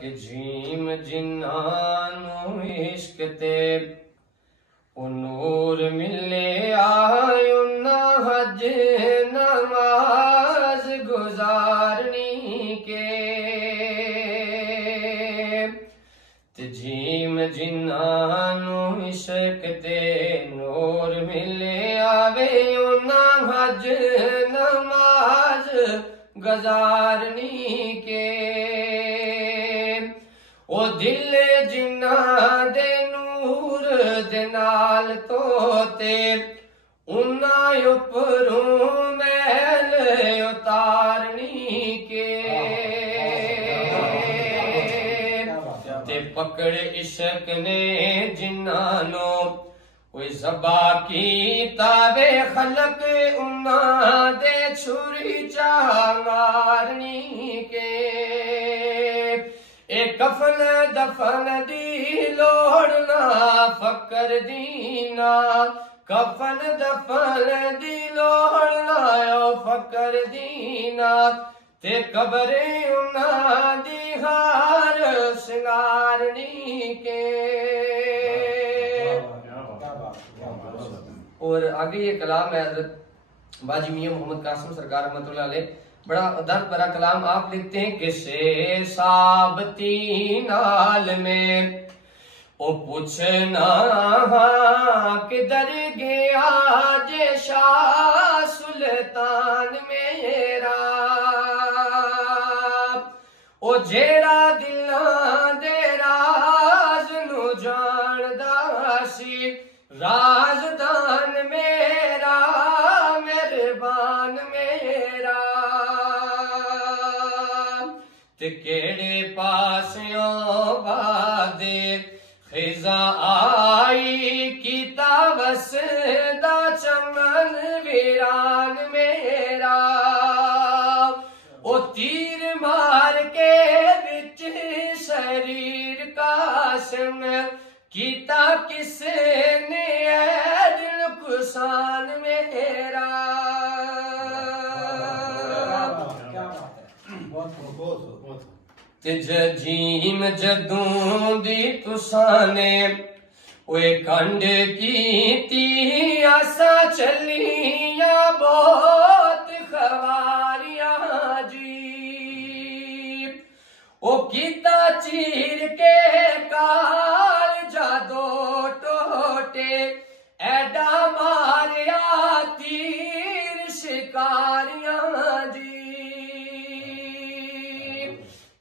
कि जीम जिन्नानू इश्क ते ओ नूर मिले आयो ना हज नमाज गुजारनी के जीम जिन्नानू इश्क ते नूर मिले आवे ना हज नमाज गुजारनी के ओ दिल जिन्ना दे नूर दे नाल तोते उन्ना उपरों मैल उतारनी के ते पकड़ इश्क ने जिन्नानो कोई जबा की ताबे खलक उन्ना दे छुरी चा मारनी के ए कफन दफन दी लोड़ना फकर दीना कफन दफन दी लोड़ना फकर दीना ते कबरे उन्ना दी हार सिंगारनी के। और आगे ये कलाम है हज़रत बाजी मियां मोहम्मद कासिम सरकार रहमतुल्लाह अलैह, बड़ा दर्द भरा कलाम। आप लिखते हैं कि से साबती नाल में ओ पूछना किधर गया जे शाह सुल्तान मेरा ओ जेड़ा दिलां दे राज नू जानदा सी राजदान मेरा मेहरबान मेरा ते केड़े पासियों बादे खिजा आई कीता वसदा चमन वीरान मेरा ओ तीर मार के विच शरीर कासम कीता किसने दिल कुसान मेरा ते जीम जदूं दी तुसाने ओए कंड कीती आसा चलिया बहुत खवारियां जी ओ कीता चीर के काल जादो टोटे एडा मारिया तीर शिकारियां जी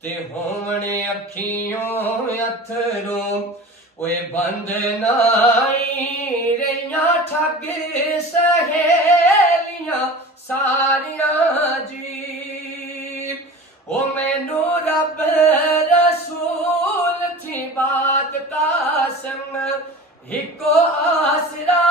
ते होमने अखियों अथरों ओए बंद नाई रैया ठग सहेलियां सारियां जी ओ मैनू रब रसूल थी बात कासम हिको आसरा